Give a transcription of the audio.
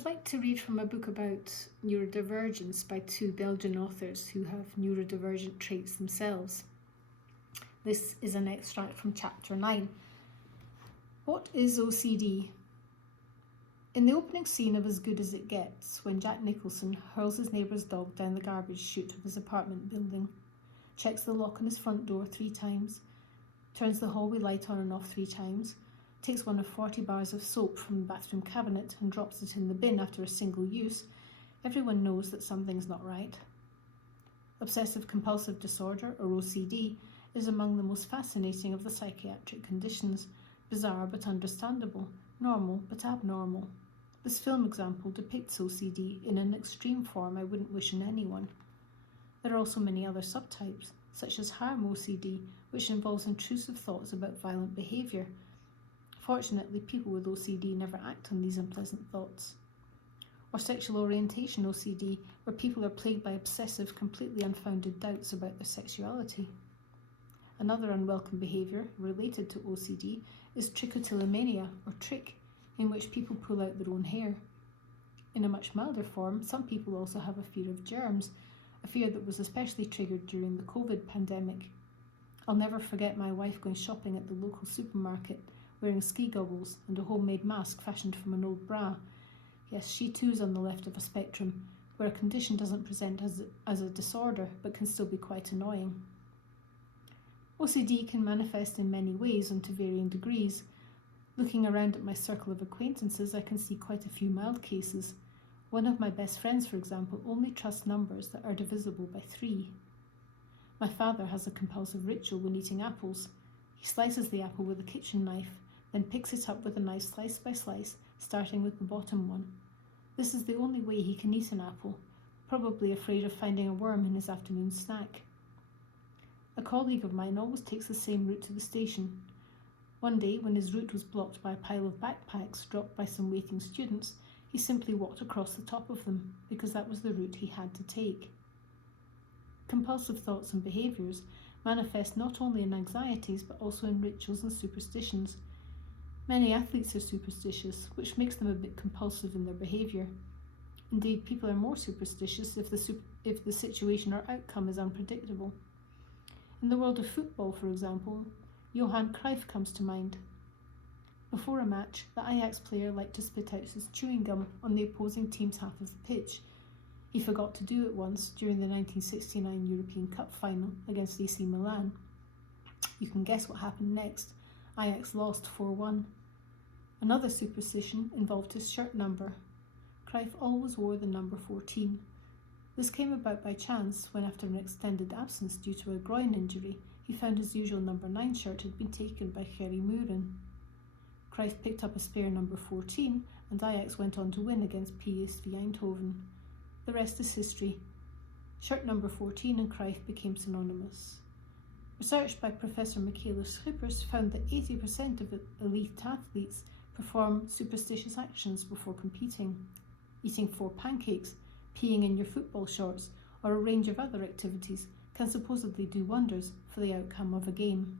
I'd like to read from a book about neurodivergence by two Belgian authors who have neurodivergent traits themselves. This is an extract from chapter 9. What is OCD? In the opening scene of As Good as It Gets, when Jack Nicholson hurls his neighbour's dog down the garbage chute of his apartment building, checks the lock on his front door 3 times, turns the hallway light on and off 3 times, takes one of 40 bars of soap from the bathroom cabinet and drops it in the bin after a single use, everyone knows that something's not right. Obsessive-compulsive disorder, or OCD, is among the most fascinating of the psychiatric conditions, bizarre but understandable, normal but abnormal. This film example depicts OCD in an extreme form I wouldn't wish on anyone. There are also many other subtypes, such as harm OCD, which involves intrusive thoughts about violent behaviour. Fortunately, people with OCD never act on these unpleasant thoughts. Or sexual orientation OCD, where people are plagued by obsessive, completely unfounded doubts about their sexuality. Another unwelcome behaviour related to OCD is trichotillomania, or trick, in which people pull out their own hair. In a much milder form, some people also have a fear of germs, a fear that was especially triggered during the COVID pandemic. I'll never forget my wife going shopping at the local supermarket, wearing ski goggles and a homemade mask fashioned from an old bra. Yes, she too is on the left of a spectrum, where a condition doesn't present as a disorder, but can still be quite annoying. OCD can manifest in many ways and to varying degrees. Looking around at my circle of acquaintances, I can see quite a few mild cases. One of my best friends, for example, only trusts numbers that are divisible by 3. My father has a compulsive ritual when eating apples. He slices the apple with a kitchen knife, then picks it up with a knife slice by slice, starting with the bottom one. This is the only way he can eat an apple, probably afraid of finding a worm in his afternoon snack. A colleague of mine always takes the same route to the station. One day, when his route was blocked by a pile of backpacks dropped by some waiting students, he simply walked across the top of them, because that was the route he had to take. Compulsive thoughts and behaviours manifest not only in anxieties but also in rituals and superstitions. Many athletes are superstitious, which makes them a bit compulsive in their behaviour. Indeed, people are more superstitious if the situation or outcome is unpredictable. In the world of football, for example, Johan Cruyff comes to mind. Before a match, the Ajax player liked to spit out his chewing gum on the opposing team's half of the pitch. He forgot to do it once during the 1969 European Cup final against AC Milan. You can guess what happened next. Ajax lost 4-1. Another superstition involved his shirt number. Cruyff always wore the number 14. This came about by chance when, after an extended absence due to a groin injury, he found his usual number 9 shirt had been taken by Gerry Muren. Cruyff picked up a spare number 14 and Ajax went on to win against PSV Eindhoven. The rest is history. Shirt number 14 and Cruyff became synonymous. Research by Professor Michaela Schippers found that 80% of elite athletes perform superstitious actions before competing. Eating 4 pancakes, peeing in your football shorts, or a range of other activities can supposedly do wonders for the outcome of a game.